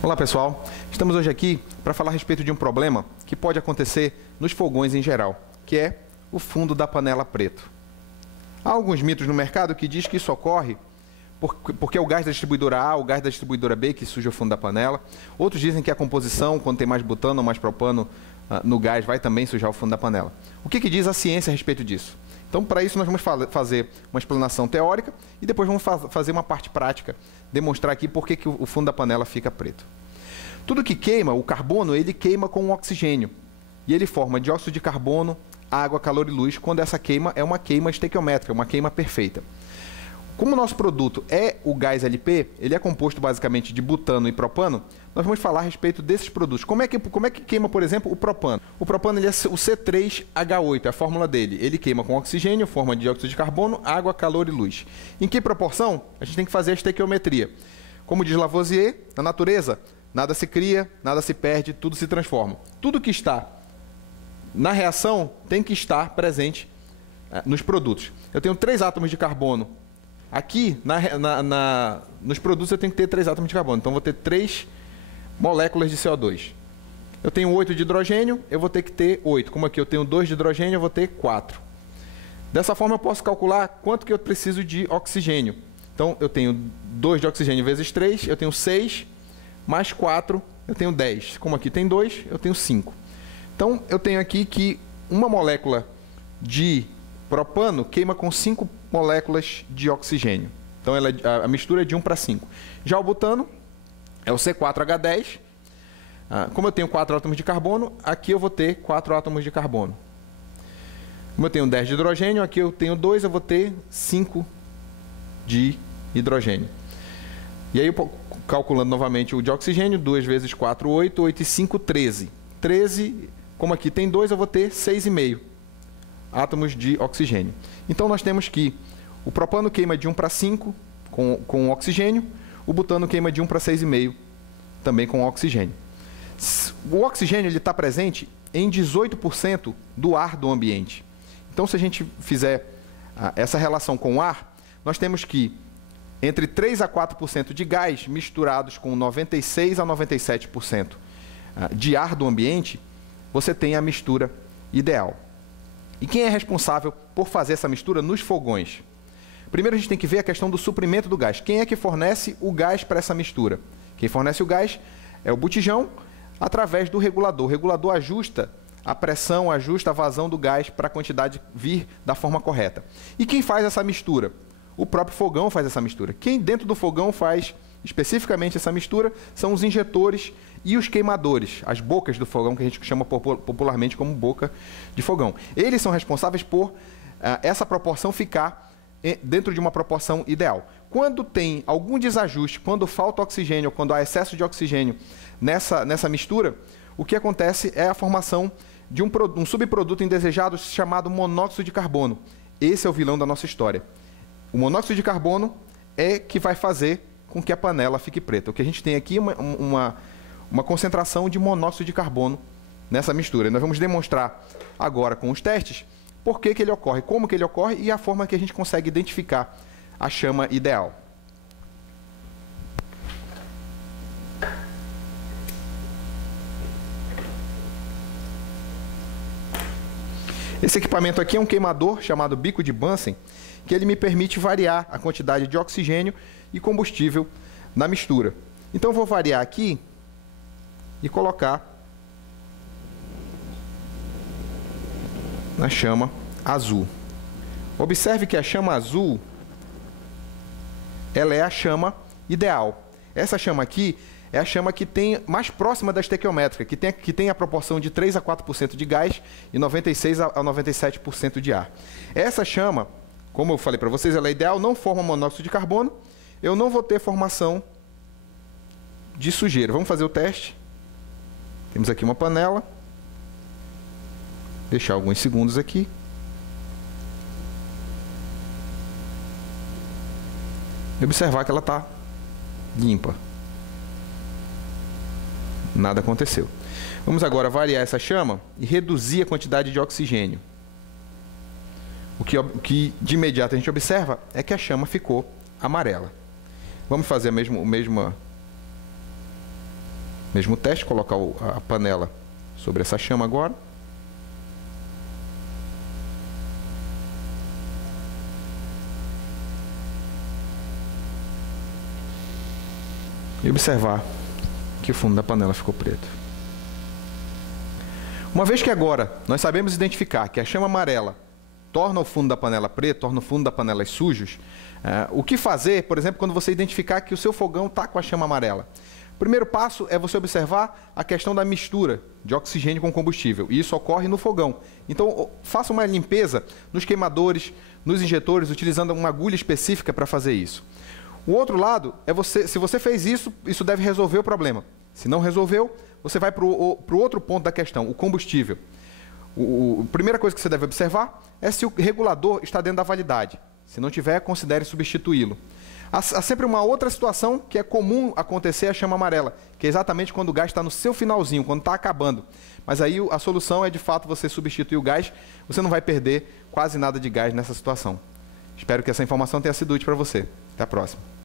Olá pessoal, estamos hoje aqui para falar a respeito de um problema que pode acontecer nos fogões em geral, que é o fundo da panela preto. Há alguns mitos no mercado que diz que isso ocorre porque é o gás da distribuidora A, o gás da distribuidora B que suja o fundo da panela. Outros dizem que a composição, quando tem mais butano ou mais propano no gás, vai também sujar o fundo da panela. O que diz a ciência a respeito disso? Então, para isso, nós vamos fazer uma explanação teórica e depois vamos fazer uma parte prática, demonstrar aqui por que o fundo da panela fica preto. Tudo que queima, o carbono, ele queima com o oxigênio. E ele forma dióxido de carbono, água, calor e luz, quando essa queima é uma queima estequiométrica, uma queima perfeita. Como o nosso produto é o gás LP, ele é composto basicamente de butano e propano, nós vamos falar a respeito desses produtos. Como é que queima, por exemplo, o propano? O propano ele é o C3H8, é a fórmula dele. Ele queima com oxigênio, forma de dióxido de carbono, água, calor e luz. Em que proporção? A gente tem que fazer a estequiometria. Como diz Lavoisier, na natureza, nada se cria, nada se perde, tudo se transforma. Tudo que está na reação tem que estar presente nos produtos. Eu tenho 3 átomos de carbono. Aqui, nos produtos, eu tenho que ter 3 átomos de carbono. Então, eu vou ter 3 moléculas de CO2. Eu tenho 8 de hidrogênio, eu vou ter que ter 8. Como aqui eu tenho 2 de hidrogênio, eu vou ter 4. Dessa forma, eu posso calcular quanto que eu preciso de oxigênio. Então, eu tenho 2 de oxigênio vezes 3, eu tenho 6, mais 4, eu tenho 10. Como aqui tem 2, eu tenho 5. Então, eu tenho aqui que uma molécula de propano queima com 5 moléculas de oxigênio. Então, a mistura é de 1 para 5. Já o butano é o C4H10. Como eu tenho 4 átomos de carbono, aqui eu vou ter 4 átomos de carbono. Como eu tenho 10 de hidrogênio, aqui eu tenho 2, eu vou ter 5 de hidrogênio. E aí, calculando novamente o de oxigênio, 2 vezes 4, 8, 8 e 5, 13. 13, como aqui tem 2, eu vou ter 6,5 átomos de oxigênio. Então, nós temos que o propano queima de 1 para 5 com oxigênio, o butano queima de 1 para 6,5 também com oxigênio. O oxigênio está presente em 18% do ar do ambiente. Então, se a gente fizer essa relação com o ar, nós temos que entre 3 a 4% de gás misturados com 96 a 97% de ar do ambiente, você tem a mistura ideal. E quem é responsável por fazer essa mistura nos fogões? Primeiro, a gente tem que ver a questão do suprimento do gás. Quem é que fornece o gás para essa mistura? Quem fornece o gás é o botijão, através do regulador. O regulador ajusta a pressão, ajusta a vazão do gás para a quantidade vir da forma correta. E quem faz essa mistura? O próprio fogão faz essa mistura. Quem dentro do fogão faz especificamente essa mistura são os injetores e os queimadores, as bocas do fogão, que a gente chama popularmente como boca de fogão. Eles são responsáveis por essa proporção ficar dentro de uma proporção ideal. Quando tem algum desajuste, quando falta oxigênio, quando há excesso de oxigênio nessa mistura, o que acontece é a formação de um subproduto indesejado chamado monóxido de carbono. Esse é o vilão da nossa história. O monóxido de carbono é que vai fazer com que a panela fique preta. O que a gente tem aqui é uma concentração de monóxido de carbono nessa mistura. Nós vamos demonstrar agora com os testes por que ele ocorre, como que ele ocorre e a forma que a gente consegue identificar a chama ideal. Esse equipamento aqui é um queimador chamado bico de Bunsen, que ele me permite variar a quantidade de oxigênio e combustível na mistura. Então, eu vou variar aqui e colocar na chama azul. Observe que a chama azul, ela é a chama ideal. Essa chama aqui é a chama que tem mais próxima da estequiométrica, que tem a proporção de 3 a 4% de gás e 96 a 97% de ar. Essa chama, como eu falei para vocês, ela é ideal, não forma monóxido de carbono, eu não vou ter formação de sujeira. Vamos fazer o teste. Temos aqui uma panela. Deixar alguns segundos aqui. E observar que ela está limpa. Nada aconteceu. Vamos agora variar essa chama e reduzir a quantidade de oxigênio. O que de imediato a gente observa é que a chama ficou amarela. Vamos fazer a mesma Mesmo teste, colocar a panela sobre essa chama agora. E observar que o fundo da panela ficou preto. Uma vez que agora nós sabemos identificar que a chama amarela torna o fundo da panela preto, torna o fundo da panela sujos, o que fazer, por exemplo, quando você identificar que o seu fogão está com a chama amarela? O primeiro passo é você observar a questão da mistura de oxigênio com combustível, e isso ocorre no fogão. Então, faça uma limpeza nos queimadores, nos injetores, utilizando uma agulha específica para fazer isso. O outro lado é se você fez isso, isso deve resolver o problema. Se não resolveu, você vai para o outro ponto da questão, o combustível. A primeira coisa que você deve observar é se o regulador está dentro da validade. Se não tiver, considere substituí-lo. Há sempre uma outra situação que é comum acontecer, a chama amarela, que é exatamente quando o gás está no seu finalzinho, quando está acabando. Mas aí a solução é, de fato, você substituir o gás, você não vai perder quase nada de gás nessa situação. Espero que essa informação tenha sido útil para você. Até a próxima.